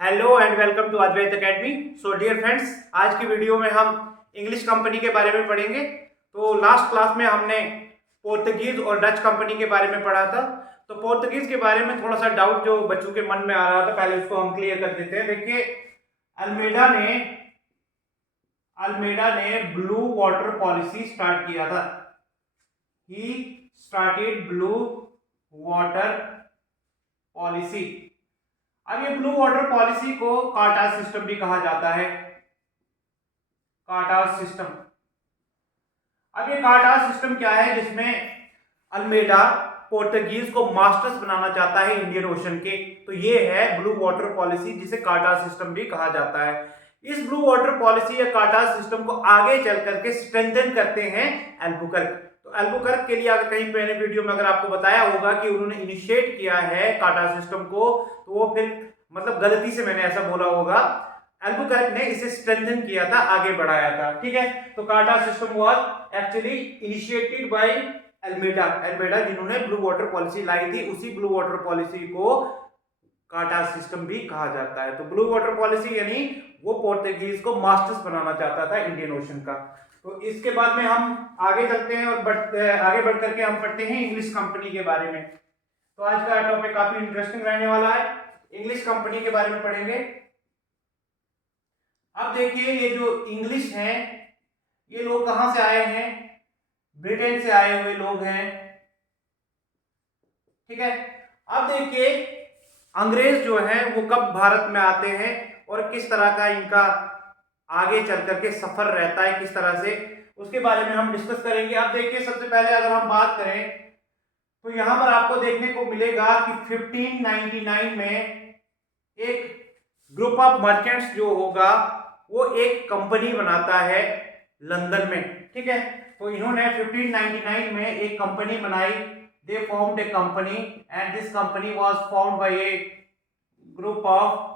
Hello and welcome to Advait academy. So dear friends, आज की video में हम इंग्लिश कंपनी के बारे में पढ़ेंगे। तो लास्ट क्लास में हमने पोर्तुगीज और डच कंपनी के बारे में पढ़ा था। तो पोर्तुगीज के बारे में थोड़ा सा डाउट जो बच्चों के मन में आ रहा था, पहले उसको हम क्लियर कर देते हैं। देखिए, अल्मेडा ने ब्लू वाटर पॉलिसी स्टार्ट किया था। He started blue water policy. अब ये ब्लू वाटर पॉलिसी को कार्टाज सिस्टम भी कहा जाता है। कार्टाज सिस्टम। अब ये कार्टाज सिस्टम क्या है, जिसमें अल्मेडा पोर्तुगीज को मास्टर्स बनाना चाहता है इंडियन ओशन के। तो ये है ब्लू वाटर पॉलिसी, जिसे कार्टाज सिस्टम भी कहा जाता है। इस ब्लू वाटर पॉलिसी या कार्टाज सिस्टम को आगे चल करके स्ट्रेंथन करते हैं अल्बुकर्क। तो अल्बुकर्क के लिए अगर कहीं पहले वीडियो में अगर आपको बताया होगा कि उन्होंने इनिशिएट किया है कार्टाज सिस्टम को, तो वो फिर मतलब गलती से मैंने ऐसा बोला होगा। अल्बुकर्क ने इसे स्ट्रेंथन किया था, आगे बढ़ाया था। ठीक है, तो cartaz system was actually initiated by Almeida जिन्होंने ब्लू वाटर पॉलिसी लाई थी। उसी ब्लू वाटर पॉलिसी को कार्टाज सिस्टम भी कहा जाता है। तो ब्लू वाटर पॉलिसी यानी वो पोर्तुगीज को मास्टर्स बनाना चाहता था इंडियन ओशन का। तो इसके बाद में हम आगे चलते हैं और आगे बढ़ करके हम पढ़ते हैं इंग्लिश कंपनी के बारे में। तो आज का टॉपिक काफी इंटरेस्टिंग रहने वाला है। इंग्लिश कंपनी के बारे में पढ़ेंगे। अब देखिए, ये जो इंग्लिश है, ये लोग कहां से आए हैं? ब्रिटेन से आए हुए लोग हैं। ठीक है, अब देखिए अंग्रेज जो है वो कब भारत में आते हैं और किस तरह का इनका आगे चल करके सफर रहता है, किस तरह से, उसके बारे में हम डिस्कस करेंगे। अब देखिए, सबसे पहले अगर हम बात करें तो यहां पर आपको देखने को मिलेगा कि 1599 में एक ग्रुप ऑफ मर्चेंट्स जो होगा वो एक कंपनी बनाता है लंदन में। ठीक है, तो इन्होंने 1599 में एक कंपनी बनाई। दे formed A company and this company was formed by A group of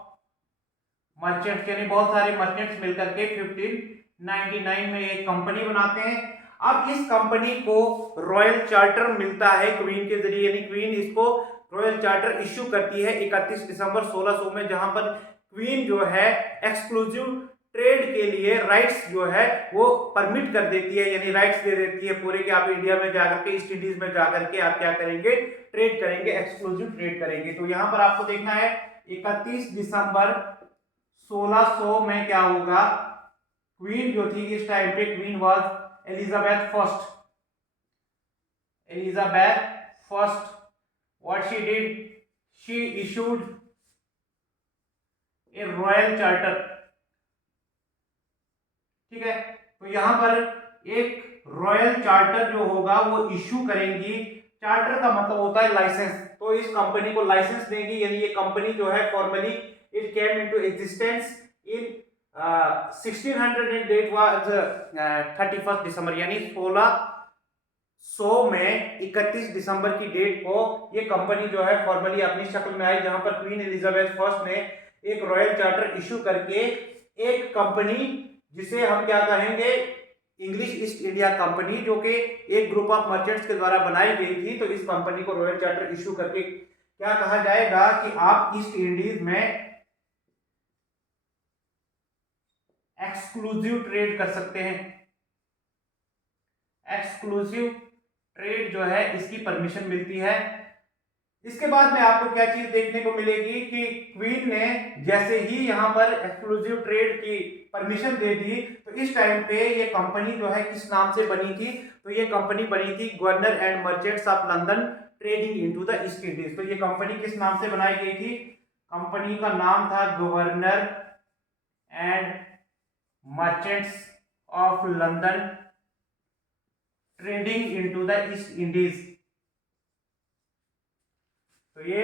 merchants, यानी बहुत सारे मर्चेंट्स मिलकर के 1599 में एक कंपनी बनाते हैं। अब इस कंपनी को रॉयल चार्टर मिलता है क्वीन के जरिए, यानी क्वीन इसको रॉयल चार्टर इश्यू करती है 31 दिसंबर 1600 में, जहां पर क्वीन जो है एक्सक्लूसिव ट्रेड के लिए राइट्स जो है वो परमिट कर देती है, यानी राइट्स दे देती है पूरे कि आप इंडिया में जाकर के, ईस्ट इंडीज में जाकर के आप क्या करेंगे? ट्रेड करेंगे, एक्सक्लूसिव ट्रेड करेंगे। तो यहां पर आपको देखना है 31 दिसंबर 1600 में क्या होगा? क्वीन जो थी इस टाइम पे, queen was Elizabeth first. What she did, she issued A royal charter. ठीक है, तो यहां पर एक रॉयल चार्टर जो होगा वो इशू करेंगी। चार्टर का मतलब होता है लाइसेंस। तो इस कंपनी को लाइसेंस देंगी, यानी ये कंपनी जो है formally it came into existence in 1600 and date was 31 दिसंबर, यानी 1600 में 31 दिसंबर की डेट को ये कंपनी जो है फॉर्मली अपनी शक्ल में आई, जहां पर क्वीन एलिजाबेथ फर्स्ट ने एक रॉयल चार्टर इशू करके एक कंपनी, जिसे हम क्या कहेंगे, इंग्लिश ईस्ट इंडिया कंपनी, जो कि एक ग्रुप ऑफ मर्चेंट्स के द्वारा बनाई गई थी। तो इस कंपनी को रॉयल चार्टर इशू करके क्या कहा जाएगा कि आप ईस्ट इंडीज में एक्सक्लूसिव ट्रेड कर सकते हैं। एक्सक्लूसिव ट्रेड जो है इसकी परमिशन मिलती है। इसके बाद में आपको क्या चीज देखने को मिलेगी कि क्वीन ने जैसे ही यहां पर एक्सक्लूसिव ट्रेड की परमिशन दे दी, तो इस टाइम पे ये कंपनी जो है किस नाम से बनी थी? तो ये कंपनी बनी थी governor and merchants of London trading into the East Indies. तो ये कंपनी किस नाम से बनाई गई थी? कंपनी का नाम था governor and merchants of London trading into the East Indies. तो ये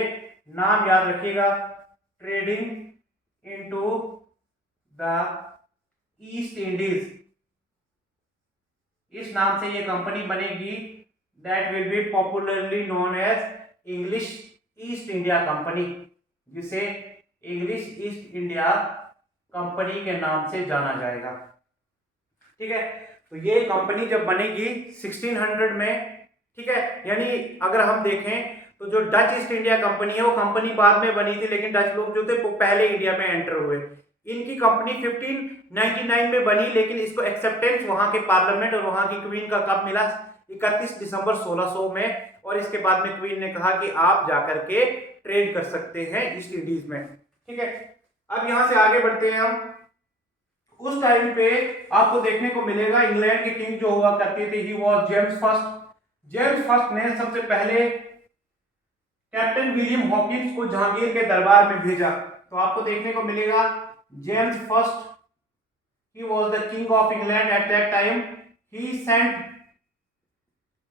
नाम याद रखिएगा, trading into the East Indies. इस नाम से ये कंपनी बनेगी। That will be popularly known as English East India company, जिसे इंग्लिश ईस्ट इंडिया कंपनी के नाम से जाना जाएगा। ठीक है, तो ये कंपनी जब बनेगी 1600 में, ठीक है, यानी अगर हम देखें तो जो डच ईस्ट इंडिया कंपनी है वो कंपनी बाद में बनी थी, लेकिन डच लोग जो थे वो पहले इंडिया में एंटर हुए। इनकी कंपनी 1599 में बनी, लेकिन इसको एक्सेप्टेंस वहां के पार्लियामेंट और वहां की क्वीन का कब मिला? 31 दिसंबर 1600 में। और इसके बाद में क्वीन ने कहा कि आप जाकर के ट्रेड कर सकते हैं ईस्ट इंडीज में। ठीक है, अब यहां से आगे बढ़ते हैं हम। उस टाइम पे आपको देखने को मिलेगा इंग्लैंड के किंग जो हुआ करते थे, he was James first. James first ने सबसे पहले कैप्टन विलियम हॉकिंस को जहांगीर के दरबार में भेजा। तो आपको देखने को मिलेगा James first, he was the king of England at that time. He sent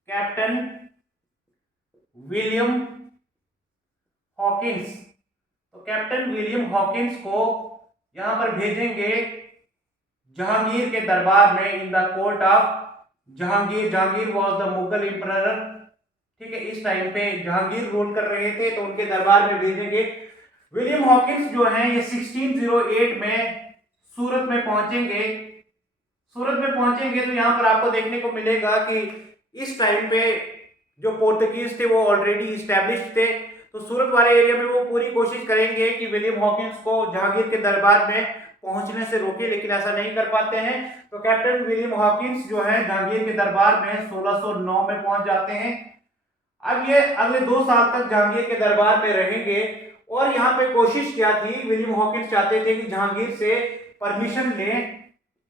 captain William Hawkins. तो कैप्टन विलियम हॉकिंस को यहां पर भेजेंगे जहांगीर के दरबार में, in the court of Jahangir. Jahangir was the Mughal emperor. ठीक है, इस टाइम पे जहांगीर रूल कर रहे थे, तो उनके दरबार में भेजेंगे। विलियम हॉकिंस जो है ये 1608 में सूरत में पहुंचेंगे। सूरत में पहुंचेंगे तो यहां पर आपको देखने को मिलेगा कि इस टाइम पे जो पोर्तुगीज थे वो ऑलरेडी स्टैब्लिश थे। तो सूरत वाले एरिया में वो पूरी कोशिश करेंगे कि विलियम हॉकिंस को जहांगीर के दरबार में पहुंचने से रोके, लेकिन ऐसा नहीं कर पाते हैं। तो कैप्टन विलियम हॉकिंस जो है जहांगीर के दरबार में 1609 में पहुंच जाते हैं। अब ये अगले 2 साल तक जहांगीर के दरबार में रहेंगे। और यहाँ पे कोशिश क्या थी, विलियम हॉकिंस चाहते थे कि जहांगीर से परमिशन लें,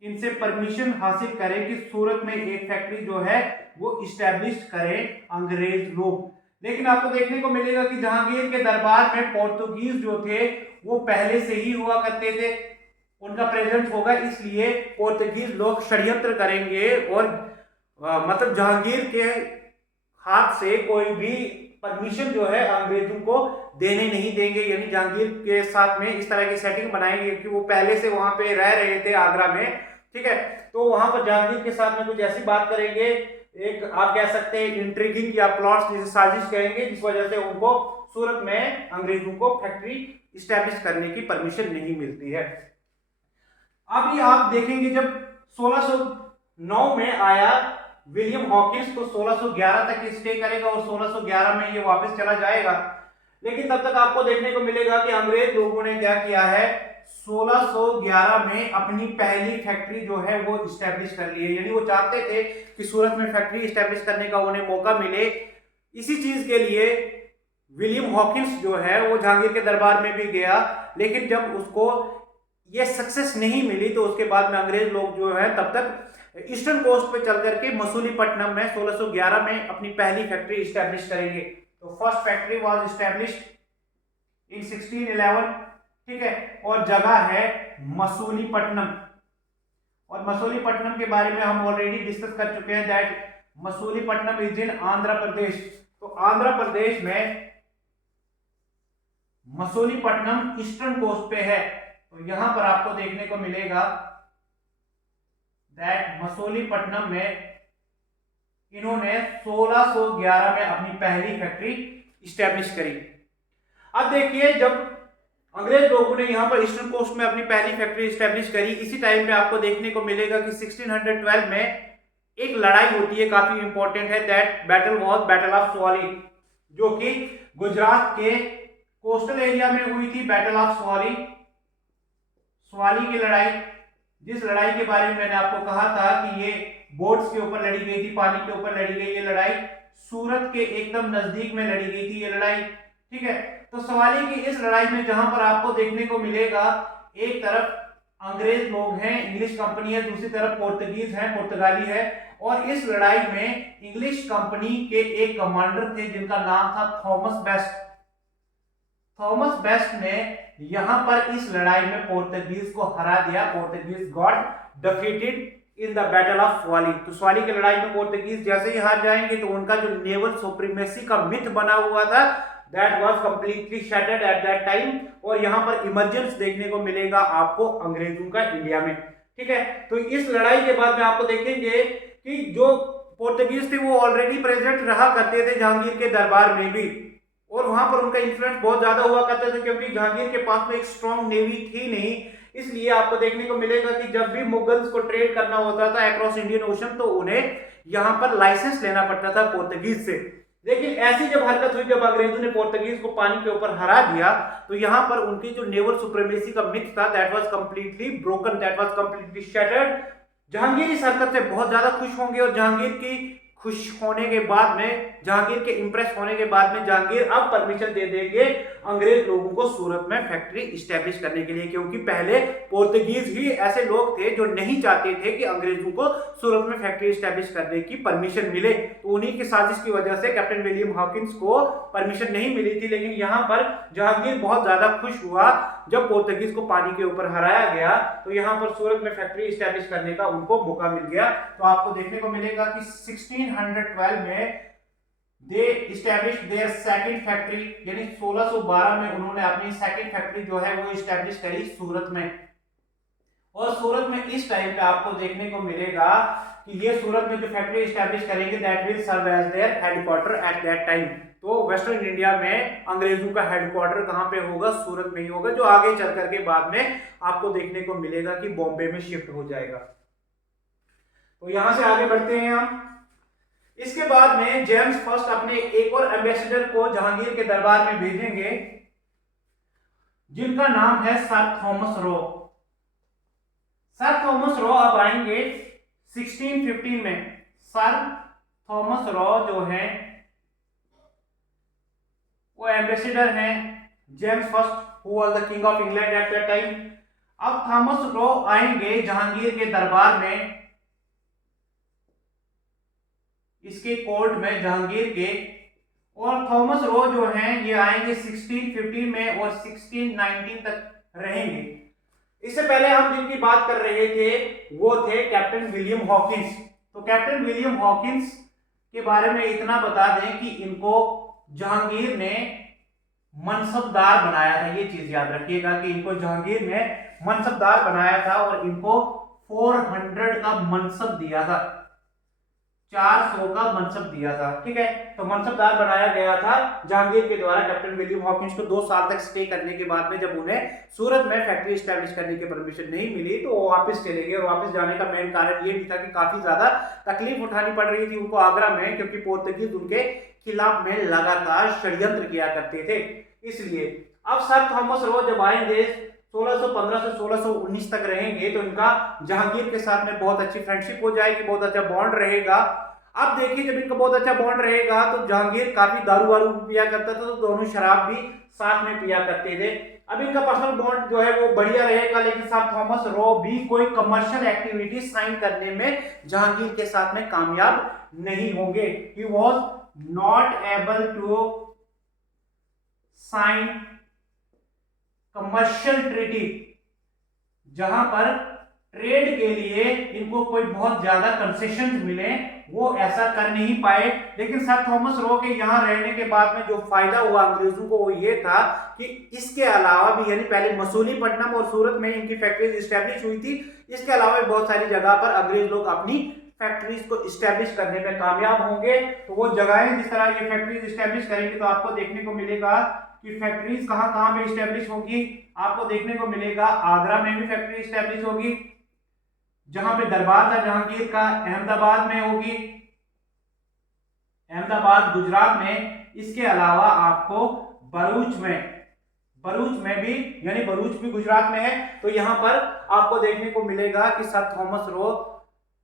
इनसे परमिशन हासिल करें कि सूरत में एक फैक्ट्री जो है वो इस्टेब्लिश करें अंग्रेज लोग। लेकिन आपको देखने को मिलेगा कि जहांगीर के दरबार में पोर्तुगीज जो थे वो पहले से ही हुआ करते थे, उनका प्रेजेंस होगा, इसलिए पोर्तुगीज लोग षड्यंत्र करेंगे और मतलब जहांगीर के हाथ से कोई भी परमिशन जो है अंग्रेजों को देने नहीं देंगे। यानी जहांगीर के साथ में इस तरह की सेटिंग बनाएंगे कि वो पहले से वहां पे रह रहे थे आगरा में। ठीक है, तो वहां पर जहांगीर के साथ में कुछ ऐसी बात करेंगे, एक आप कह सकते हैं इंट्रिगिंग या प्लॉट्स जैसे साजिश करेंगे, जिस वजह से उनको सूरत में अंग्रेजों को फैक्ट्री स्टैब्लिश करने की परमिशन नहीं मिलती है। अभी आप देखेंगे जब 1609 में आया विलियम हॉकिंस, तो 1611 तक स्टे करेगा और 1611 में ये वापस चला जाएगा। लेकिन तब तक आपको देखने को मिलेगा कि अंग्रेज लोगों ने क्या किया है, 1611 में अपनी पहली फैक्ट्री जो है वो स्टैब्लिश कर ली है। यानी वो चाहते थे कि सूरत में फैक्ट्री स्टैब्लिश करने का उन्हें मौका मिले। इसी चीज के लिए विलियम हॉकिंस जो है वो जहांगीर के दरबार में भी गया, लेकिन जब उसको ये सक्सेस नहीं मिली तो उसके बाद में अंग्रेज लोग जो है तब तक ईस्टर्न कोस्ट पे चल करके मसूलीपट्टनम में 1611 में अपनी पहली फैक्ट्री स्टैब्लिश करेंगे। तो first factory was established in 1611। ठीक है, और जगह है मसूलीपट्टनम। और मसूलीपट्टनम के बारे में हम ऑलरेडी डिस्कस कर चुके हैं, that Masulipatnam is in Andhra Pradesh. तो आंध्र प्रदेश में मसूलीपट्टनम ईस्टर्न कोस्ट पे है। तो यहां पर आपको देखने को मिलेगा दैट मसूलीपट्टनम में इन्होंने 1611 में अपनी पहली फैक्ट्री स्टैब्लिश करी। अब देखिए जब अंग्रेज लोगों ने यहां पर ईस्टर्न कोस्ट में अपनी पहली फैक्ट्री स्टैब्लिश करी, इसी टाइम पे आपको देखने को मिलेगा कि 1612 में एक लड़ाई होती है, काफी इंपॉर्टेंट है, that battle was battle of Swally, जो कि गुजरात के कोस्टल एरिया में हुई थी। बैटल ऑफ स्वाली, स्वाली की लड़ाई, जिस लड़ाई के बारे में मैंने आपको कहा था कि ये बोट्स के ऊपर लड़ी गई थी, पानी के ऊपर लड़ी गई ये लड़ाई, सूरत के एकदम नजदीक में लड़ी गई थी ये लड़ाई। ठीक है, तो स्वाली की इस लड़ाई में जहां पर आपको देखने को मिलेगा एक तरफ अंग्रेज लोग हैं, इंग्लिश कंपनी है, दूसरी तरफ पोर्तुगीज हैं, पुर्तगाली है। और इस लड़ाई में इंग्लिश कंपनी के एक कमांडर थे जिनका नाम था थॉमस बेस्ट। थॉमस बेस्ट ने यहां पर इस लड़ाई में पोर्तुगीज को हरा दिया। Portuguese got defeated in the battle of Swally. तो स्वाली की लड़ाई में पोर्तुगीज जैसे ही हार जाएंगे तो उनका जो नेवल सुप्रीमेसी का मिथ बना हुआ था that was completely shattered eight that time. और यहां पर इमरजेंस देखने को मिलेगा आपको अंग्रेजों का इंडिया में। ठीक है, तो इस लड़ाई के बाद में आपको देखेंगे कि जो पोर्तुगीज थे वो ऑलरेडी प्रेजेंट रहा करते थे जहांगीर के दरबार में भी, और वहां पर उनका इन्फ्लुएंस बहुत ज्यादा हुआ करता था, क्योंकि जहांगीर के पास में एक स्ट्रॉन्ग नेवी थी नहीं। इसलिए आपको देखने को मिलेगा कि जब भी मुगल्स को ट्रेड करना होता था अक्रॉस इंडियन ओशन, तो उन्हें यहां पर लाइसेंस लेना पड़ता था पोर्तुगीज से। लेकिन ऐसी जब हरकत हुई, जब अंग्रेजों ने पोर्तुगीज को पानी के ऊपर हरा दिया, तो यहां पर उनकी जो नेवल सुप्रीमेसी का मिथ था, that was completely broken, that was completely shattered. Jahangir इस हरकत से बहुत ज्यादा खुश होंगे और जहांगीर की खुश होने के बाद में, जहांगीर के इंप्रेस होने के बाद में, जहांगीर अब परमिशन दे देंगे अंग्रेज लोगों को सूरत में फैक्ट्री स्टैब्लिश करने के लिए, क्योंकि पहले पोर्तुगीज ही ऐसे लोग थे जो नहीं चाहते थे कि अंग्रेजों को सूरत में फैक्ट्री स्टैब्लिश करने की परमिशन मिले। तो उन्हीं की साजिश की वजह से कैप्टन विलियम हॉकिंस को परमिशन नहीं मिली थी। लेकिन यहां पर जहांगीर बहुत ज्यादा खुश हुआ जब पोर्तुगीज को पानी के ऊपर हराया गया, तो यहां पर सूरत में फैक्ट्री स्टैब्लिश करने का उनको मौका मिल गया। तो आपको देखने को मिलेगा कि 1612 में दे इस्टेब्लिश देयर सेकंड फैक्ट्री, यानी 1612 में उन्होंने अपनी सेकंड फैक्ट्री जो है वो इस्टेब्लिश करी सूरत में। और सूरत में इस टाइम पे आपको देखने को मिलेगा कि ये सूरत में जो फैक्ट्री इस्टेब्लिश करेंगे, that will serve as their headquarter at that time. तो वेस्टर्न इंडिया में अंग्रेजों का हेडक्वार्टर कहां पे होगा? सूरत में ही होगा, जो आगे चल करके बाद में आपको देखने को मिलेगा कि बॉम्बे में शिफ्ट हो जाएगा। तो यहां से आगे बढ़ते हैं हम। इसके बाद में जेम्स फर्स्ट अपने एक और एम्बेसडर को जहांगीर के दरबार में भेजेंगे, जिनका नाम है sir Thomas Roe. Sir Thomas Roe अब आएंगे 1615 में। सर थॉमस रो जो है वो एम्बेसडर हैं James first who was the king of England eight that time. अब थॉमस रो आएंगे जहांगीर के दरबार में, इसके कोर्ट में जहांगीर के। और थॉमस रो जो हैं ये आएंगे 1615 में और 1619 तक रहेंगे। इससे पहले हम जिनकी बात कर रहे थे वो थे कैप्टन विलियम हॉकिंस। तो कैप्टन विलियम हॉकिंस के बारे में इतना बता दें कि इनको जहांगीर ने मनसबदार बनाया था। ये चीज याद रखिएगा कि इनको जहांगीर ने मनसबदार बनाया था और इनको 400 का मनसब दिया था, 400 का मनसब दिया था। ठीक है, तो मनसबदार बनाया गया था जहांगीर के द्वारा कैप्टन विलियम हॉकिंस को। 2 साल तक स्टे करने के बाद में जब उन्हें सूरत में फैक्ट्री स्टैब्लिश करने की परमिशन नहीं मिली तो वो वापस चले गए। और वापस जाने का मेन कारण ये भी था कि काफी ज्यादा तकलीफ उठानी पड़ रही थी उनको आगरा में, क्योंकि पोर्तुगीज उनके खिलाफ में लगातार षड्यंत्र किया करते थे। इसलिए अब सर थॉमस रो जब आएंगे 1615 से 1619 तक रहेंगे, तो इनका जहांगीर के साथ में बहुत अच्छी फ्रेंडशिप हो जाएगी, बहुत अच्छा बॉन्ड रहेगा। अब देखिए जब इनका बहुत अच्छा बॉन्ड रहेगा तो जहांगीर काफी दारू वारू पिया करता था, तो दोनों शराब भी साथ में पिया करते थे। अब इनका पर्सनल बॉन्ड जो है वो बढ़िया रहेगा, लेकिन साथ थॉमस रो भी कोई कमर्शियल एक्टिविटी साइन करने में जहांगीर के साथ में कामयाब नहीं होंगे। He was not able to sign commercial treaty, जहां पर ट्रेड के लिए इनको कोई बहुत ज्यादा कंसेशन मिले वो ऐसा कर नहीं पाए। लेकिन सर थॉमस रो के यहाँ रहने के बाद में जो फायदा हुआ अंग्रेजों को वो ये था कि इसके अलावा भी, यानी पहले मसूलीपट्टनम और सूरत में इनकी फैक्ट्रीज इस्टेब्लिश हुई थी, इसके अलावा भी बहुत सारी जगह पर अंग्रेज लोग अपनी फैक्ट्रीज को इस्टेब्लिश करने में कामयाब होंगे। तो वो जगहें जिस तरह ये फैक्ट्रीज इस्टेब्लिश करेंगे तो आपको देखने को मिलेगा कि फैक्ट्रीज कहां कहां पे इस्टेब्लिश होगी। आपको देखने को मिलेगा आगरा में भी फैक्ट्री इस्टेब्लिश होगी, जहां पे दरबार था जहांगीर का, अहमदाबाद में होगी, अहमदाबाद गुजरात में। इसके अलावा आपको भरूच में भी, यानी भरूच भी गुजरात में है। तो यहां पर आपको देखने को मिलेगा कि सर थॉमस रो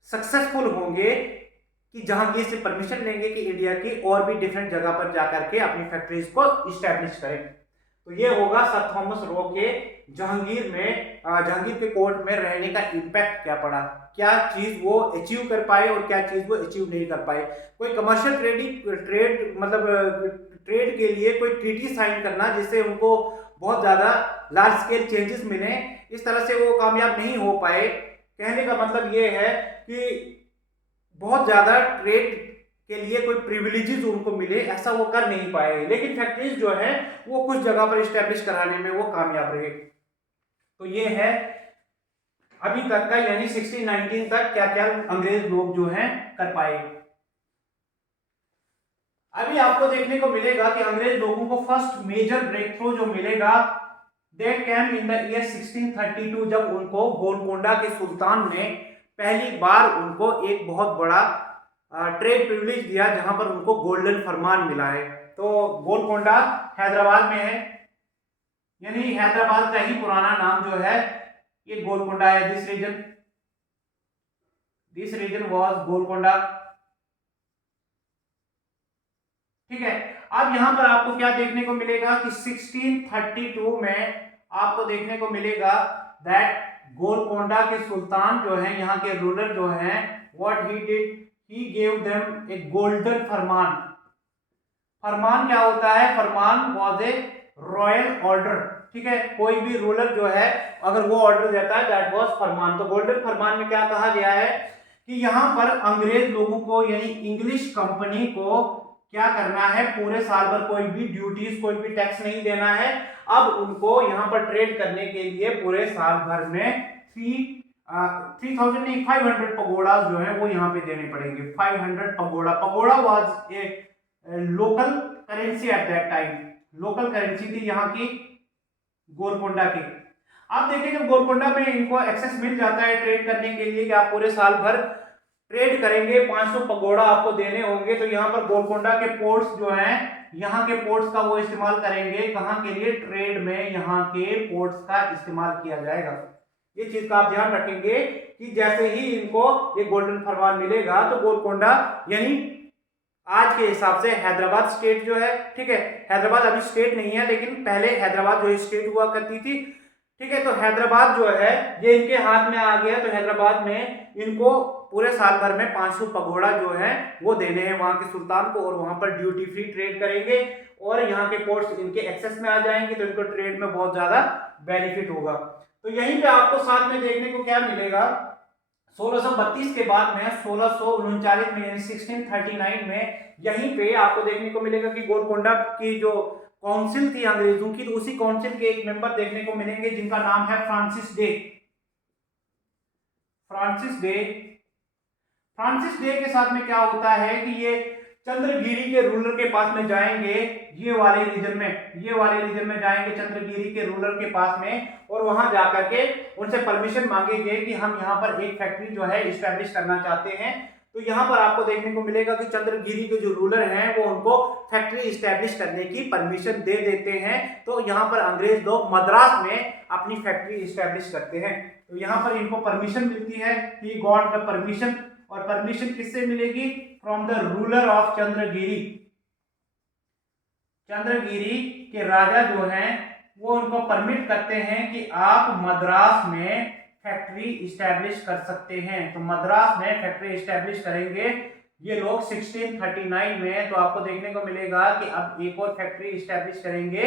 सक्सेसफुल होंगे कि जहांगीर से परमिशन लेंगे कि इंडिया की और भी डिफरेंट जगह पर जाकर के अपनी फैक्ट्रीज को इस्टेब्लिश करें। तो ये होगा सर थॉमस रो के जहांगीर के कोर्ट में रहने का इंपैक्ट क्या पड़ा, क्या चीज वो अचीव कर पाए और क्या चीज वो अचीव नहीं कर पाए। कोई कमर्शियल ट्रेड के लिए कोई ट्रीटी साइन करना जिससे उनको बहुत ज्यादा लार्ज स्केल चेंजेस मिले, इस तरह से वो कामयाब नहीं हो पाए। कहने का मतलब ये है कि बहुत ज्यादा ट्रेड के लिए कोई प्रिविलेजेस उनको मिले, ऐसा वो कर नहीं पाए। लेकिन फैक्ट्रीज जो है वो कुछ जगह पर इस्टेब्लिश कराने में वो कामयाब रहे। तो ये है अभी तक का, यानी 1619 तक क्या क्या अंग्रेज लोग जो हैं कर पाए। अभी आपको देखने को मिलेगा कि अंग्रेज लोगों को फर्स्ट मेजर ब्रेक थ्रू जो मिलेगा that came in the year 1632, जब उनको गोलकोंडा के सुल्तान ने पहली बार उनको एक बहुत बड़ा ट्रेड प्रिविलेज दिया जहां पर उनको गोल्डन फरमान मिला है। तो गोलकोंडा हैदराबाद में है, यानी हैदराबाद का ही पुराना नाम जो है ये गोलकोंडा है। This region was Golconda. ठीक है, अब यहां पर आपको क्या देखने को मिलेगा कि 1632 में आपको देखने को मिलेगा दैट गोलकोंडा के सुल्तान जो है, यहाँ के रूलर जो हैं, what he did, he gave them a golden farman. फरमान क्या होता है? Farman was a royal order. ठीक है, कोई भी रूलर जो है अगर वो ऑर्डर देता है दैट वाज फरमान। तो गोल्डन फरमान में क्या कहा गया है कि यहाँ पर अंग्रेज लोगों को यानी इंग्लिश कंपनी को क्या करना है, पूरे साल भर कोई भी ड्यूटीज कोई भी टैक्स नहीं देना है। अब उनको यहाँ पर ट्रेड करने के लिए पूरे साल भर में 3000 नहीं 500 पगोड़ा जो है वो यहाँ पे देने पड़ेंगे। 500 pagoda. Pagoda was a local currency eight that time, local currency थी यहाँ की गोलकोंडा की। आप देखिए जब गोलकोंडा में इनको एक्सेस मिल जाता है ट्रेड करने के लिए कि आप पूरे साल भर ट्रेड करेंगे, 500 पगोड़ा आपको देने होंगे, तो यहाँ पर गोलकोंडा के पोर्ट्स जो हैं, यहाँ के पोर्ट्स का वो इस्तेमाल करेंगे। कहाँ के लिए? ट्रेड में यहाँ के पोर्ट्स का इस्तेमाल किया जाएगा। ये चीज का आप ध्यान रखेंगे कि जैसे ही इनको ये गोल्डन फरमान मिलेगा तो गोलकोंडा यानी आज के हिसाब से हैदराबाद स्टेट जो है, ठीक है, हैदराबाद अभी स्टेट नहीं है लेकिन पहले हैदराबाद जो स्टेट हुआ करती थी। ठीक है, तो हैदराबाद जो है ये इनके हाथ में आ गया। तो हैदराबाद में इनको पूरे साल भर में 500 पगोड़ा जो है वो देने हैं वहां के सुल्तान को, और वहां पर ड्यूटी फ्री ट्रेड करेंगे और यहाँ के पोर्ट्स इनके एक्सेस में आ जाएंगे, तो इनको ट्रेड में बहुत ज्यादा बेनिफिट होगा। तो यहीं पे आपको साथ में देखने को क्या मिलेगा, 1632 के बाद में 1639 में यानी 1639 में यहीं पे आपको देखने को मिलेगा कि गोलकोंडा की जो काउंसिल थी अंग्रेजों की, तो उसी काउंसिल के एक मेंबर देखने को मिलेंगे जिनका नाम है Francis day. Francis day. Francis day के साथ में क्या होता है कि ये चंद्रगिरी के रूलर के पास में जाएंगे, ये वाले रीजन में जाएंगे चंद्रगिरी के रूलर के पास में, और वहां जाकर के उनसे परमिशन मांगेंगे कि हम यहाँ पर एक फैक्ट्री जो है इस्टेब्लिश करना चाहते हैं। तो यहाँ पर आपको देखने को मिलेगा कि चंद्रगिरी के जो रूलर हैं वो उनको फैक्ट्री इस्टेब्लिश करने की परमिशन दे देते हैं। तो यहाँ पर अंग्रेज लोग मद्रास में अपनी फैक्ट्री इस्टेब्लिश करते हैं। तो यहाँ पर इनको परमिशन मिलती है, ही गॉट द परमिशन, और परमिशन किससे मिलेगी? From the ruler of Chandragiri. Chandragiri के राजा जो हैं वो उनको परमिट करते हैं कि आप मद्रास में फैक्ट्री इस्टेब्लिश कर सकते हैं। तो मद्रास में फैक्ट्री इस्टेब्लिश करेंगे ये लोग 1639 में। तो आपको देखने को मिलेगा कि अब एक और फैक्ट्री इस्टेब्लिश करेंगे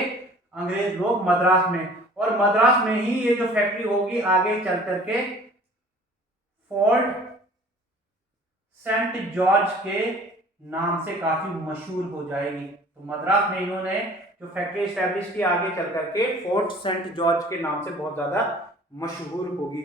अंग्रेज लोग मद्रास में, और मद्रास में ही ये जो फैक्ट्री होगी आगे चल करके फोर्ट सेंट जॉर्ज के नाम से काफी मशहूर हो जाएगी। तो मद्रास में इन्होंने जो फैक्ट्री एस्टेब्लिश की आगे चल करके फोर्ट सेंट जॉर्ज के नाम से बहुत ज्यादा मशहूर होगी।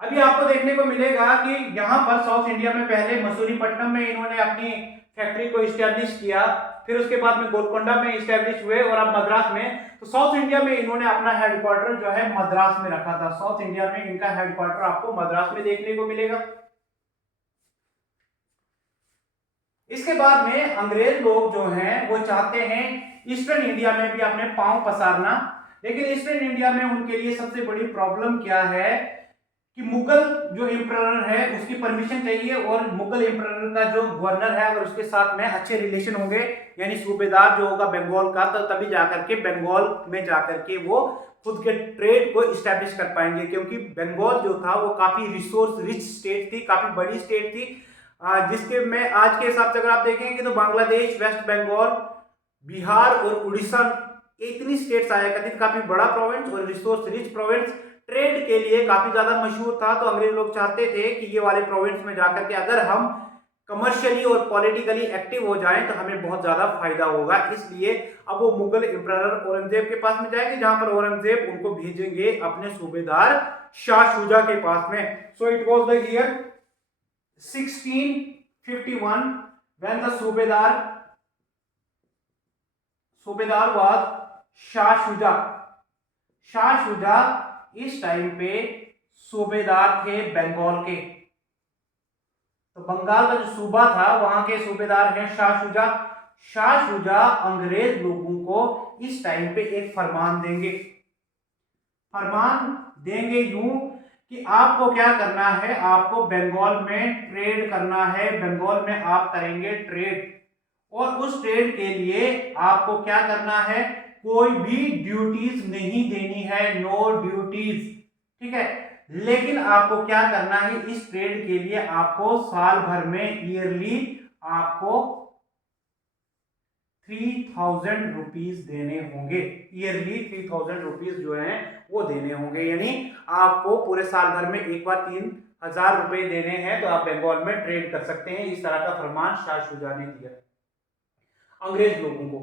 अभी आपको देखने को मिलेगा कि यहाँ पर साउथ इंडिया में पहले मसूलीपट्टनम में इन्होंने अपनी फैक्ट्री को इस्टेब्लिश किया, फिर उसके बाद में गोलकोंडा में इस्टेब्लिश हुए, और अब मद्रास में। तो साउथ इंडिया में इन्होंने अपना हेडक्वार्टर जो है मद्रास में रखा था। साउथ इंडिया में इनका हेडक्वार्टर आपको मद्रास में देखने को मिलेगा। इसके बाद में अंग्रेज लोग जो हैं वो चाहते हैं ईस्टर्न इंडिया में भी अपने पांव पसारना, लेकिन ईस्टर्न इंडिया में उनके लिए सबसे बड़ी प्रॉब्लम क्या है कि मुगल जो एम्परर है उसकी परमिशन चाहिए, और मुगल एम्परर का जो गवर्नर है अगर उसके साथ में अच्छे रिलेशन होंगे, यानी सूबेदार जो होगा बंगाल का, तो तभी जाकर के बंगाल में जाकर के वो खुद के ट्रेड को इस्टेब्लिश कर पाएंगे। क्योंकि बंगाल जो था वो काफी रिसोर्स रिच स्टेट थी, काफी बड़ी स्टेट थी, जिसके में आज के हिसाब से अगर आप देखेंगे तो बांग्लादेश, वेस्ट बंगाल, बिहार और उड़ीसा, इतनी स्टेट्स आया करती थी, काफी बड़ा प्रोविंस और रिसोर्स रिच प्रोविंस, ट्रेड के लिए काफी ज्यादा मशहूर था। तो अंग्रेज लोग चाहते थे कि ये वाले प्रोविंस में जाकर के अगर हम कमर्शियली और पॉलिटिकली एक्टिव हो जाएं तो हमें बहुत ज्यादा फायदा होगा। इसलिए अब वो मुगल एम्परर औरंगजेब के पास में जाएंगे, जहां पर औरंगजेब उनको भेजेंगे अपने सूबेदार शाह शुजा के पास में। So it was the year 1651 when the सूबेदार was शाह शुजा। शाह शुजा इस टाइम पे सूबेदार थे बंगाल के। तो बंगाल का जो सूबा था वहां के सूबेदार हैं शाह शुजा। शाह शुजा अंग्रेज लोगों को इस टाइम पे एक फरमान देंगे। फरमान देंगे यूं कि आपको क्या करना है, आपको बंगाल में ट्रेड करना है, बंगाल में आप करेंगे ट्रेड, और उस ट्रेड के लिए आपको क्या करना है, कोई भी ड्यूटीज नहीं देनी है, नो ड्यूटीज, ठीक है। लेकिन आपको क्या करना है, इस ट्रेड के लिए आपको साल भर में ईयरली आपको 3000 रुपीज देने होंगे। ईयरली 3000 रुपीज जो है वो देने होंगे, यानी आपको पूरे साल भर में एक बार 3000 रुपए देने हैं, तो आप बंगाल में ट्रेड कर सकते हैं। इस तरह का फरमान शाह शुजा ने दिया अंग्रेज लोगों को।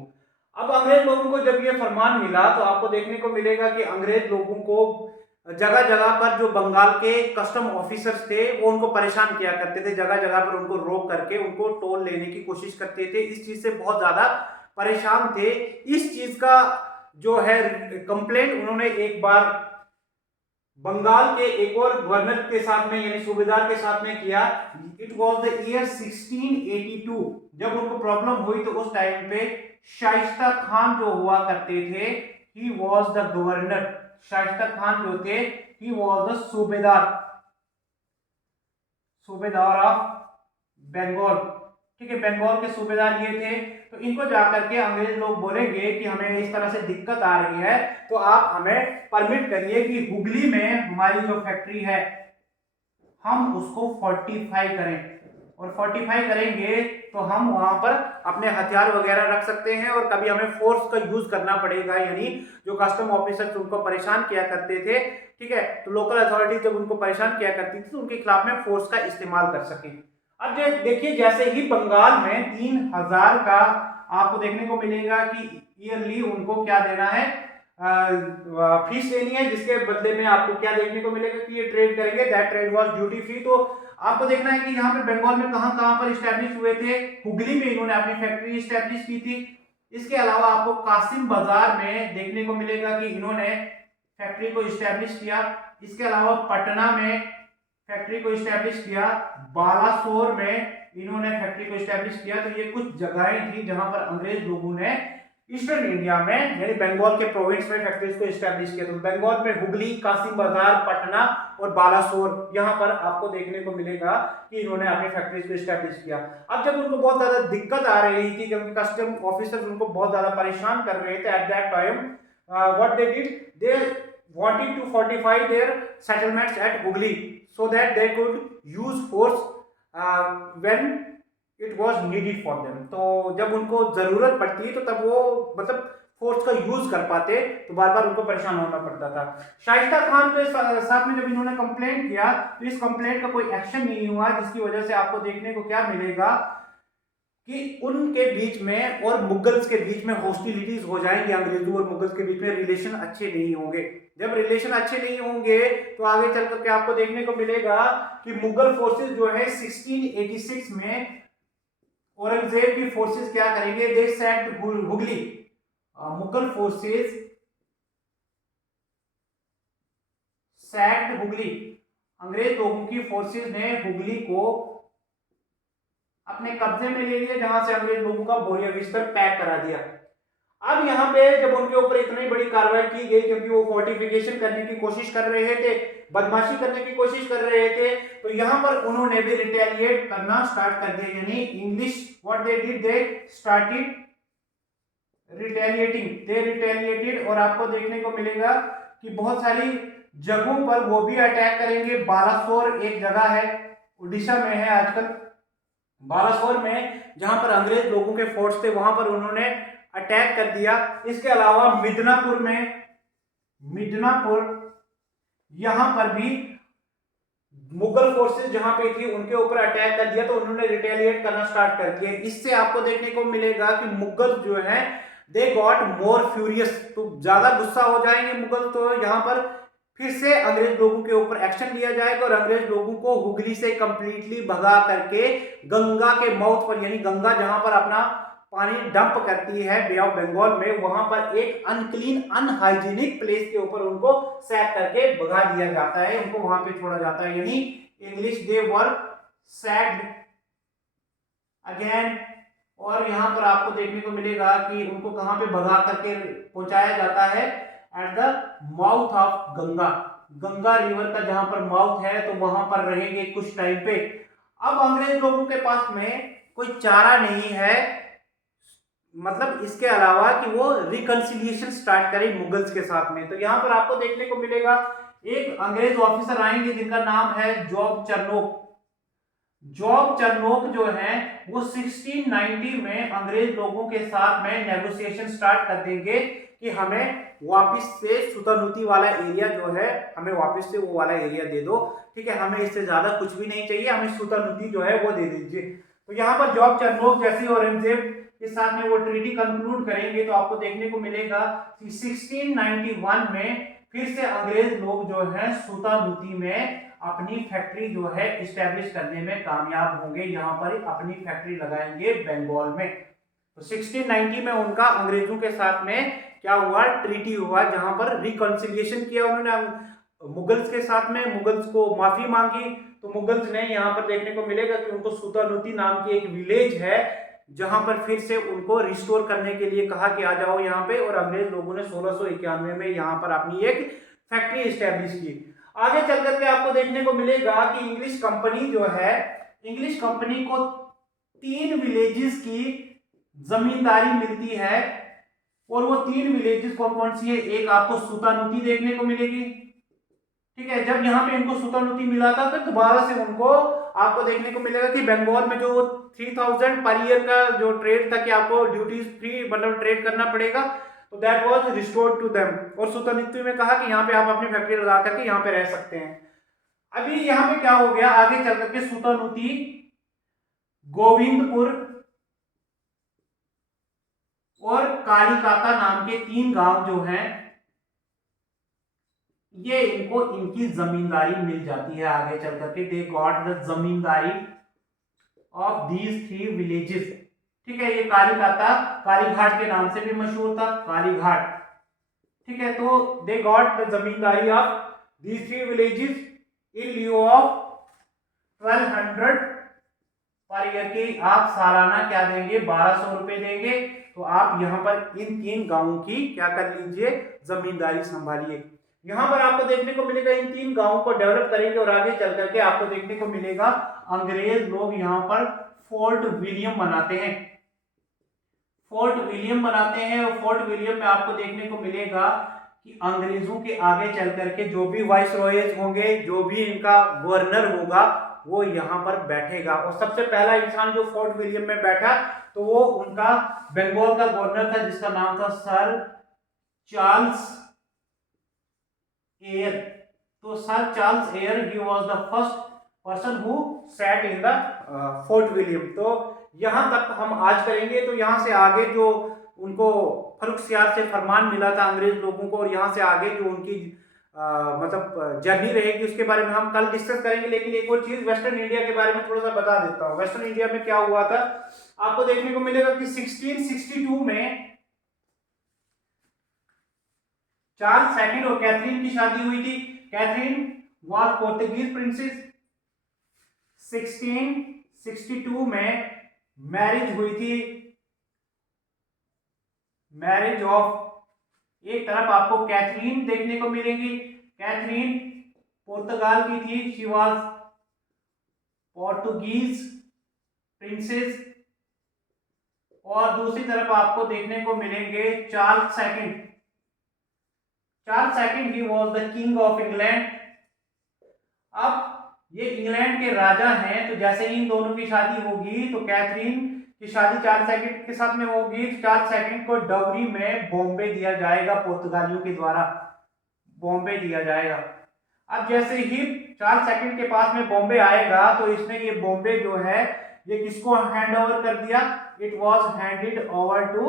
अब अंग्रेज लोगों को जब ये फरमान मिला तो आपको देखने को मिलेगा कि अंग्रेज लोगों को जगह जगह पर जो बंगाल के कस्टम ऑफिसर्स थे वो उनको परेशान किया करते थे, जगह जगह पर उनको रोक करके उनको टोल लेने की कोशिश करते थे। इस चीज से बहुत ज्यादा परेशान थे। इस चीज का जो है कंप्लेंट उन्होंने एक बार बंगाल के एक और गवर्नर के साथ में यानी सूबेदार के साथ में किया। It was the year 1682। जब उनको प्रॉब्लम हुई तो उस टाइम पे शाइस्ता खान जो हुआ करते थे, he was the governor. Shaista Khan जो थे, ही वाज द सूबेदार, सूबेदार ऑफ बंगाल, ठीक है, बंगाल के सूबेदार ये थे। तो इनको जाकर के अंग्रेज लोग बोलेंगे कि हमें इस तरह से दिक्कत आ रही है, तो आप हमें परमिट करिए कि हुगली में हमारी जो फैक्ट्री है हम उसको फोर्टिफाई करें, और फोर्टिफाई करेंगे तो हम वहां पर अपने हथियार वगैरह रख सकते हैं, और कभी हमें फोर्स का यूज करना पड़ेगा, यानी जो कस्टम ऑफिसर उनको परेशान किया करते थे, ठीक है, तो लोकल अथॉरिटी जब उनको परेशान किया करती थी तो उनके खिलाफ में फोर्स का इस्तेमाल कर सके। अब देखिए, जैसे ही बंगाल में 3000 का आपको देखने को मिलेगा कि ईयरली उनको क्या देना है, फीस देनी है, जिसके बदले में आपको क्या देखने को मिलेगा कि ये ट्रेड करेंगे, that trade was duty free. तो आपको देखना है कि यहाँ पे बंगाल में कहां कहां पर स्टैब्लिश हुए थे। हुगली में इन्होंने अपनी फैक्ट्री स्टैब्लिश की थी। इसके अलावा आपको कासिम बाजार में देखने को मिलेगा कि इन्होंने फैक्ट्री को स्टैब्लिश किया। इसके अलावा पटना में फैक्ट्री को स्टैब्लिश किया, बालासोर में इन्होंने फैक्ट्री को स्टैब्लिश किया। तो ये कुछ जगहें थी जहां पर अंग्रेज लोगों ने ईस्टर्न इंडिया में यानी बंगाल के प्रोविंस में फैक्ट्रीज को स्टैब्लिश किया। तो बंगाल में हुगली, कासिम बाजार, पटना और बालासोर, यहाँ पर आपको देखने को मिलेगा कि इन्होंने अपनी फैक्ट्रीज को स्टैब्लिश किया। अब जब उनको बहुत ज्यादा दिक्कत आ रही थी, क्योंकि कस्टम ऑफिसर्स उनको बहुत ज्यादा परेशान कर रहे थे, eight that time what they did, they wanted to fortify their settlements at Hooghly so that they could use force when it was needed for them। तो जब उनको जरूरत पड़ती है तो तब वो मतलब फोर्स का यूज कर पाते, तो बार बार उनको परेशान होना पड़ता था। शाइस्ता खान के साथ में जब इन्होंने कंप्लेंट किया तो इस कंप्लेंट का कोई एक्शन नहीं हुआ, जिसकी वजह से आपको देखने को क्या मिलेगा कि उनके बीच में और मुगल्स के बीच में हॉस्टिलिटीज हो जाएंगी। अंग्रेजों और मुगल्स के बीच में रिलेशन अच्छे नहीं होंगे। जब रिलेशन अच्छे नहीं होंगे तो आगे चल करके आपको देखने को मिलेगा कि मुगल फोर्सेस जो है 1686 में औरंगजेब की फोर्सेस क्या करेंगे, they sacked Hooghly. Mughal forces sacked Hooghly, अंग्रेज लोगों की फोर्सेस ने हुगली को अपने कब्जे में ले लिया, जहां से अंग्रेज लोगों का बोरिया बिस्तर पैक करा दिया। अब यहाँ पे जब उनके ऊपर इतनी बड़ी कार्रवाई की गई, क्योंकि वो फोर्टिफिकेशन करने की कोशिश कर रहे थे, बदमाशी करने की कोशिश कर रहे थे, तो यहाँ पर उन्होंने भी रिटेलिएट करना स्टार्ट कर दिया। यानी English what they did, they started retaliating, they retaliated. और आपको देखने को मिलेगा कि बहुत सारी जगहों पर वो भी अटैक करेंगे। बालासोर एक जगह है, उड़ीसा में है आजकल, बालासोर में जहां पर अंग्रेज लोगों के फोर्स थे वहां पर उन्होंने अटैक कर दिया। इसके अलावा मिदनापुर में, मिदनापुर यहां पर भी मुगल फोर्सेस जहां पे थी उनके ऊपर अटैक कर दिया, तो उन्होंने रिटेलिएट करना स्टार्ट कर दिया। इससे आपको देखने को मिलेगा कि मुगल जो है दे गॉट मोर फ्यूरियस, तो ज्यादा गुस्सा हो जाएंगे मुगल। तो यहाँ पर फिर से अंग्रेज लोगों के ऊपर एक्शन लिया जाएगा और अंग्रेज लोगों को हुगली से कंप्लीटली भगा करके गंगा के माउथ पर, यानी गंगा जहां पर अपना पानी डंप करती है बे ऑफ बंगाल में, वहां पर एक अनक्लीन अनहाइजीनिक प्लेस के ऊपर उनको सैक करके भगा दिया जाता है, उनको वहां पे छोड़ा जाता है। यानी इंग्लिश दे वर सैक्ड अगेन। और यहाँ पर आपको देखने को मिलेगा कि उनको कहाँ पे भगा करके पहुंचाया जाता है, at the mouth of Ganga. Ganga river का जहां पर माउथ है तो वहां पर रहेंगे कुछ टाइम पे। अब अंग्रेज लोगों के पास में कोई चारा नहीं है, मतलब इसके अलावा कि वो रिकंसिलिएशन स्टार्ट करें मुगल्स के साथ में। तो यहाँ पर आपको देखने को मिलेगा एक अंग्रेज ऑफिसर आएंगे जिनका नाम है जॉब चरनोक। जॉब चरनोक जो है वो 1690 में अंग्रेज लोगों के साथ में नेगोशिएशन स्टार्ट कर देंगे कि हमें वापस से सुतानुती वाला एरिया जो है, हमें वापस से वो वाला एरिया दे दो, ठीक है, हमें इससे ज्यादा कुछ भी नहीं चाहिए, हमें सुतानुती जो है वो दे दीजिए। तो यहाँ पर जॉब चरनोक जैसे औरंगजेब के साथ में वो ट्रीटी कंक्लूड करेंगे तो आपको देखने को मिलेगा कि 1691 में फिर से अंग्रेज लोग जो है सुतानुती में अपनी फैक्ट्री जो है इस्टेब्लिश करने में कामयाब होंगे, यहाँ पर अपनी फैक्ट्री लगाएंगे बंगाल में। तो 1690 में उनका अंग्रेजों के साथ में क्या हुआ, ट्रीटी हुआ, जहां पर रिकंसिलिएशन किया उन्होंने मुगल्स के साथ में, मुगल्स को माफी मांगी। तो मुगल्स ने यहाँ पर देखने को मिलेगा कि उनको सुतानुती नाम की एक विलेज है जहां पर फिर से उनको रिस्टोर करने के लिए कहा कि आ जाओ यहाँ पे, और अंग्रेज लोगों ने 1691 में यहाँ पर अपनी एक फैक्ट्री स्टैब्लिश की। आगे चल करके आपको देखने को मिलेगा कि इंग्लिश कंपनी जो है, इंग्लिश कंपनी को 3 विलेजेस की जमींदारी मिलती है, और वो 3 विलेजेस कौन कौन सी है, एक आपको सुतानुती देखने को मिलेगी, ठीक है। जब यहाँ पे इनको सुतानुती मिला था तो दोबारा से उनको आपको देखने को मिलेगा कि बंगाल में जो 3000 पर ईयर का जो ट्रेड था कि आपको ड्यूटीज फ्री मतलब ट्रेड करना पड़ेगा, तो that was restored to them. और सुतानुती में कहा कि यहाँ पे आप अपनी फैक्ट्री लगा करके यहाँ पे रह सकते हैं। अभी यहाँ पे क्या हो गया, आगे चल करके सुतानुती, गोविंदपुर और कालीकाता नाम के 3 गांव जो हैं, ये इनको इनकी जमींदारी मिल जाती है आगे चल करके। They got the zamindari of these 3 villages, ठीक है। ये कालीकाता कालीघाट के नाम से भी मशहूर था, कालीघाट, ठीक है। तो they got the zamindari of these 3 villages in लिeu of 1200 per year की। आप सालाना क्या देंगे, 1200 रुपए देंगे। तो आप यहाँ पर इन 3 गांवों की क्या कर लीजिए, जमींदारी संभालिए। यहाँ पर आपको देखने को मिलेगा इन 3 गांवों को डेवलप करेंगे, और आगे चल करके आपको देखने को मिलेगा अंग्रेज लोग यहाँ पर फोर्ट विलियम बनाते हैं, फोर्ट विलियम बनाते हैं। और फोर्ट विलियम में आपको देखने को मिलेगा कि अंग्रेजों के आगे चल करके जो भी वाइस रॉयज होंगे, जो भी इनका गवर्नर होगा, वो यहाँ पर बैठेगा। और सबसे पहला इंसान जो फोर्ट विलियम में बैठा तो वो उनका बंगाल का गवर्नर था जिसका नाम था सर चार्ल्स एयर। तो sir Charles air he was the first person who sat in the fort William. तो यहां तक हम आज करेंगे। तो यहां से आगे जो उनको फर्रुखसियार से फरमान मिला था अंग्रेज लोगों को, और यहां से आगे जो उनकी मतलब जर्नी रहेगी उसके बारे में हम कल डिस्कस करेंगे। लेकिन एक और चीज वेस्टर्न इंडिया के बारे में थोड़ा सा बता देता हूँ। वेस्टर्न इंडिया में क्या हुआ था, आपको देखने को मिलेगा कि 1662 में चार्ल्स सेकंड और कैथरीन की शादी हुई थी। Catherine was Portuguese princess. 1662 में मैरिज हुई थी, मैरिज ऑफ, एक तरफ आपको कैथरीन देखने को मिलेगी, कैथरीन पुर्तगाल की थी, शी वाज पोर्तुगीज प्रिंसेस। और दूसरी तरफ आपको देखने को मिलेंगे Charles second. Charles second he was the king of England. अब ये इंग्लैंड के राजा हैं, तो जैसे ही इन दोनों की शादी होगी तो कैथरीन की शादी चार्ल्स सेकंड के साथ में होगी। चार्ल्स सेकंड को डाउरी में बॉम्बे दिया जाएगा, पुर्तगालियों के द्वारा बॉम्बे दिया जाएगा। अब जैसे ही चार्ल्स सेकंड के पास में बॉम्बे आएगा तो इसने ये बॉम्बे जो है ये किसको हैंड ओवर कर दिया, it was handed over to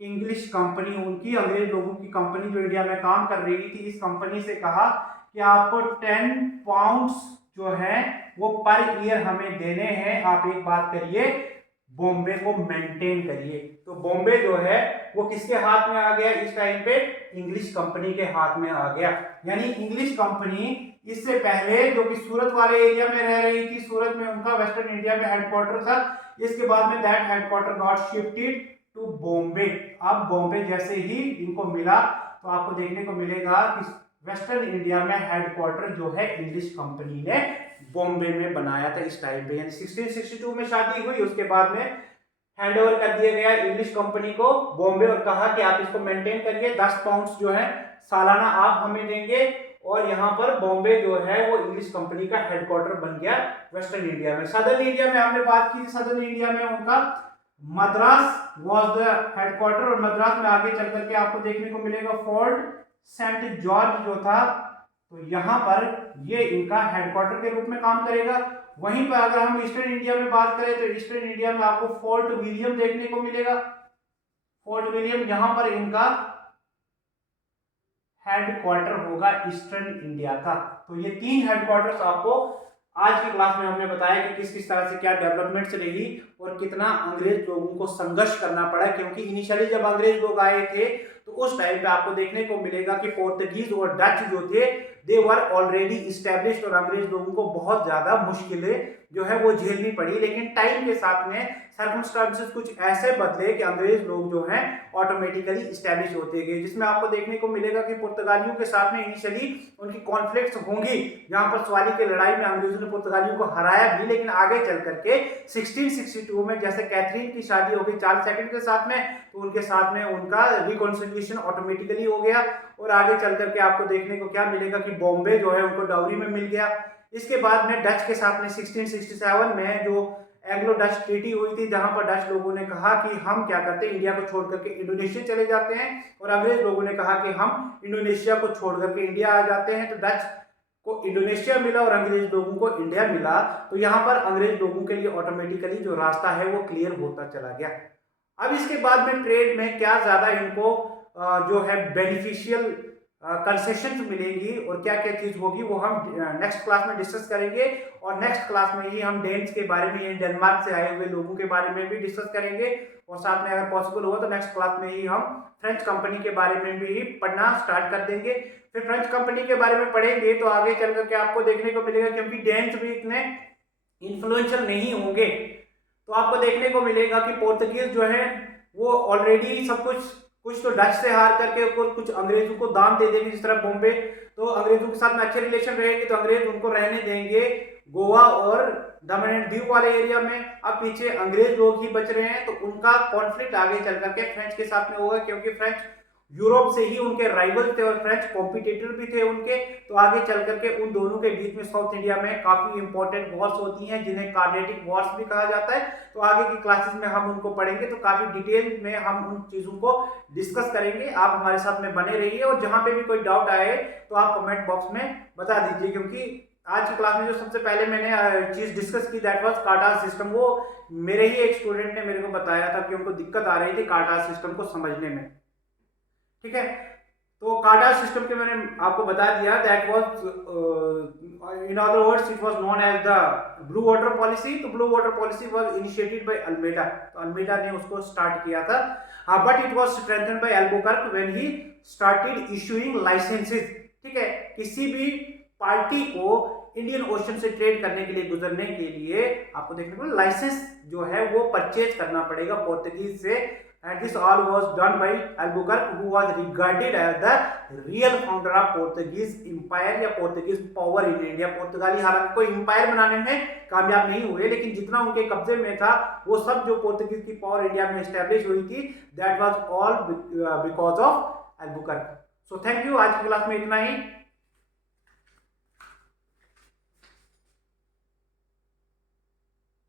English company. उनकी अंग्रेज लोगों की कंपनी जो इंडिया में काम कर रही थी, इस कंपनी से कहा कि आपको 10 पाउंड्स जो है वो पर ईयर हमें देने हैं। आप एक बात करिए, बॉम्बे को मेंटेन करिए। तो बॉम्बे जो है वो किसके हाथ में आ गया इस टाइम पे? इंग्लिश कंपनी के हाथ में आ गया। यानी इंग्लिश कंपनी इससे पहले जो कि सूरत वाले एरिया में रह रही थी, सूरत में उनका वेस्टर्न इंडिया में हेडक्वार्टर था, इसके बाद में that headquarter got shifted to Bombay. अब बॉम्बे जैसे ही इनको मिला तो आपको देखने को मिलेगा कि वेस्टर्न इंडिया में हेडक्वार्टर जो है इंग्लिश कंपनी ने बॉम्बे में बनाया था इस टाइम पे। यानी 1662 में शादी हुई, उसके बाद में हैंड ओवर कर दिया गया इंग्लिश कंपनी को बॉम्बे और कहा कि आप इसको मेंटेन करिए, 10 पाउंड्स जो है सालाना आप हमें देंगे। और यहाँ पर बॉम्बे जो है वो इंग्लिश कंपनी का हेडक्वार्टर बन गया वेस्टर्न इंडिया में। सदर्न इंडिया में हमने बात की थी, सदर्न इंडिया में उनका मद्रास वाज द हेडक्वार्टर, और मद्रास में आगे चल करके आपको देखने को मिलेगा फोर्ट सेंट जॉर्ज जो था, तो यहाँ पर ये इनका हेडक्वार्टर के रूप में काम करेगा। वहीं पर अगर हम ईस्टर्न इंडिया में बात करें तो ईस्टर्न इंडिया में आपको फोर्ट विलियम देखने को मिलेगा। फोर्ट विलियम यहाँ पर इनका हेडक्वार्टर होगा ईस्टर्न इंडिया का। तो ये 3 हेडक्वार्टर्स आपको आज की क्लास में हमने बताया कि किस किस तरह से क्या डेवलपमेंट्स रही और कितना अंग्रेज लोगों को संघर्ष करना पड़ा, क्योंकि इनिशियली जब अंग्रेज लोग आए थे तो उस टाइम पे आपको देखने को मिलेगा कि पोर्तुगीज और डच जो थे दे वर ऑलरेडी इस्टेब्लिश्ड, और अंग्रेज लोगों को बहुत ज्यादा मुश्किलें जो है वो झेलनी पड़ी। लेकिन टाइम के साथ में सर्कमस्टांसेस कुछ ऐसे बदले कि अंग्रेज लोग जो हैं ऑटोमेटिकली इस्टेब्लिश होते गए, जिसमें आपको देखने को मिलेगा कि पुर्तगालियों के साथ में इनिशियली उनकी कॉन्फ्लिक्ट्स होंगी, जहां पर सवाली की लड़ाई में अंग्रेजों ने पुर्तगालियों को हराया भी, लेकिन आगे चल करके 1662 में जैसे कैथरीन की शादी हो गई चार्ल्स सेकंड के साथ में, तो उनके साथ में उनका रिकॉन्सिलिएशन ऑटोमेटिकली हो गया। और आगे चल करके आपको देखने को क्या मिलेगा कि बॉम्बे जो है उनको डाउरी में मिल गया। इसके बाद में डच के साथ में 1667 में जो एंग्लो डच ट्रीटी हुई थी, जहां पर डच लोगों ने कहा कि हम क्या करते हैं, इंडिया को छोड़ करके इंडोनेशिया चले जाते हैं, और अंग्रेज लोगों ने कहा कि हम इंडोनेशिया को छोड़ करके इंडिया आ जाते हैं। तो डच को इंडोनेशिया मिला और अंग्रेज लोगों को इंडिया मिला, तो यहाँ पर अंग्रेज लोगों के लिए ऑटोमेटिकली जो रास्ता है वो क्लियर होता चला गया। अब इसके बाद में ट्रेड में क्या ज्यादा इनको जो है बेनिफिशियल कंसेशंस मिलेंगी और क्या क्या चीज होगी वो हम नेक्स्ट क्लास में डिस्कस करेंगे। और नेक्स्ट क्लास में ही हम डेन्स के बारे में, डेनमार्क से आए हुए लोगों के बारे में भी डिस्कस करेंगे, और साथ में अगर पॉसिबल हुआ तो नेक्स्ट क्लास में ही हम फ्रेंच कंपनी के बारे में भी पढ़ना स्टार्ट कर देंगे। फिर फ्रेंच कंपनी के बारे में पढ़ेंगे तो आगे चल करके आपको देखने को मिलेगा, क्योंकि डेन्स भी इतने इन्फ्लुएंशियल नहीं होंगे, तो आपको देखने को मिलेगा कि पोर्तुगीज जो है वो ऑलरेडी सब कुछ तो डच से हार करके कुछ अंग्रेजों को दान दे देंगे, जिस तरह बॉम्बे, तो अंग्रेजों के साथ में अच्छे रिलेशन रहेंगे तो अंग्रेज उनको रहने देंगे गोवा और दमन एंड दीव वाले एरिया में। अब पीछे अंग्रेज लोग ही बच रहे हैं, तो उनका कॉन्फ्लिक्ट आगे चल करके फ्रेंच के साथ में होगा, क्योंकि फ्रेंच यूरोप से ही उनके राइवल थे और फ्रेंच कॉम्पिटिटर भी थे उनके। तो आगे चल करके उन दोनों के बीच में साउथ इंडिया में काफी इंपॉर्टेंट वॉर्स होती हैं, जिन्हें कार्नेटिक वॉर्स भी कहा जाता है। तो आगे की क्लासेस में हम उनको पढ़ेंगे, तो काफी डिटेल में हम उन चीजों को डिस्कस करेंगे। आप हमारे साथ में बने रहिए, और जहां पे भी कोई डाउट आए तो आप कमेंट बॉक्स में बता दीजिए, क्योंकि आज की क्लास में जो सबसे पहले मैंने चीज डिस्कस की दैट वाज कार्टा सिस्टम। वो मेरे ही एक स्टूडेंट ने मेरे को बताया था कि उनको दिक्कत आ रही थी कार्टा सिस्टम को समझने में, ठीक है। तो कार्टा सिस्टम के मैंने आपको बता दिया, that was in other words it was known as the blue water policy. तो blue water policy was initiated by Almeida, तो अल्मेडा ने उसको स्टार्ट किया था, but it was strengthened by Albuquerque when he started issuing licences, ठीक है। किसी भी पार्टी को इंडियन ओशन से ट्रेड करने के लिए, गुजरने के लिए आपको देखने को लाइसेंस जो है वो परचेज करना पड़ेगा पोर्तुगीज से। And this all was done by Albuquerque, who was regarded as the real founder of Portuguese Empire या Portuguese power in India। पुर्तगाली हालांकि कोई एम्पायर बनाने में कामयाब नहीं हुए, लेकिन जितना उनके कब्जे में था वो सब जो पोर्तुगीज की पावर इंडिया में एस्टेब्लिश हुई थी, that was all because of Albuquerque। So thank you, आज की क्लास में इतना ही।